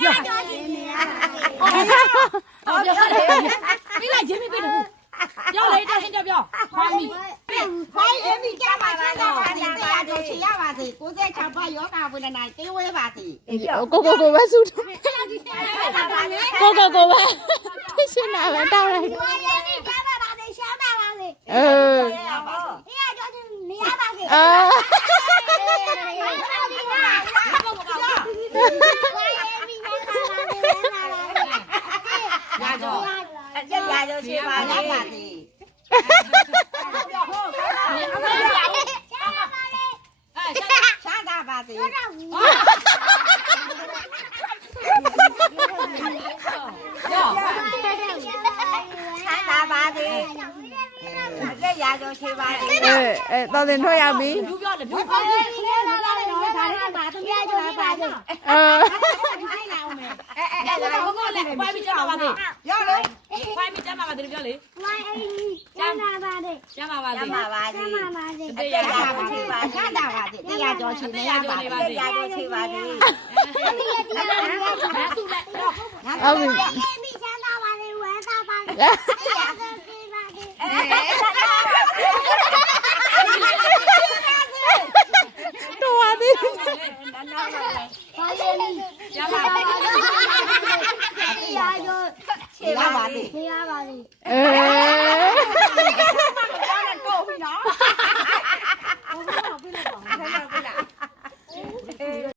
ပြောပြီးလိုက်ချင်းပြီးတယ်ဘူးပြောလေတချင်းပြောဖိုင်းမီဖိုင်းအမီကြပါလားတရားတို့ချရပါစေ96ပါယောဂဝိနနိုင်တေးဝဲပါစေကိုပဲစုတော့ကိုပဲရှင်းတာပဲတောင်းလိုက်ရှားပါပါစေရှားပါပါစေတရားကြောချင်းနေရပါစေရာကျော်ချေပါလေပါစေရှားတာပါစေရှားတာပါစေလက်ရာကျော်ချေပါလေတော်တင်ထွက်ရောက်ပြီဘူးပြောတယ်ဘူးပြောတယ်ပါသူများကြောပါပါစေဒါကိုလည်းဖိုင်းမီကြပါပါစေပြောလေဖိုင်းမီကြပါပါစေပြောလေမိုင်းအိကျမ်းပါပါစေ ကြပါပါစေ ကျမ်းပါပါစေ တရားကျော်ချေပါရှားတာပါစေတရားကျော်ချေနေရပါစေတရားကျော်ချေပါစေဟုတ်ပြီအေးမိချမ်းသာပါစေဝဲသာပါစေတရားစေပါစေတော်ပါသေးကြပါပါတရားကြောချေပါပါစေ တရားပါစေကိုပြီနော်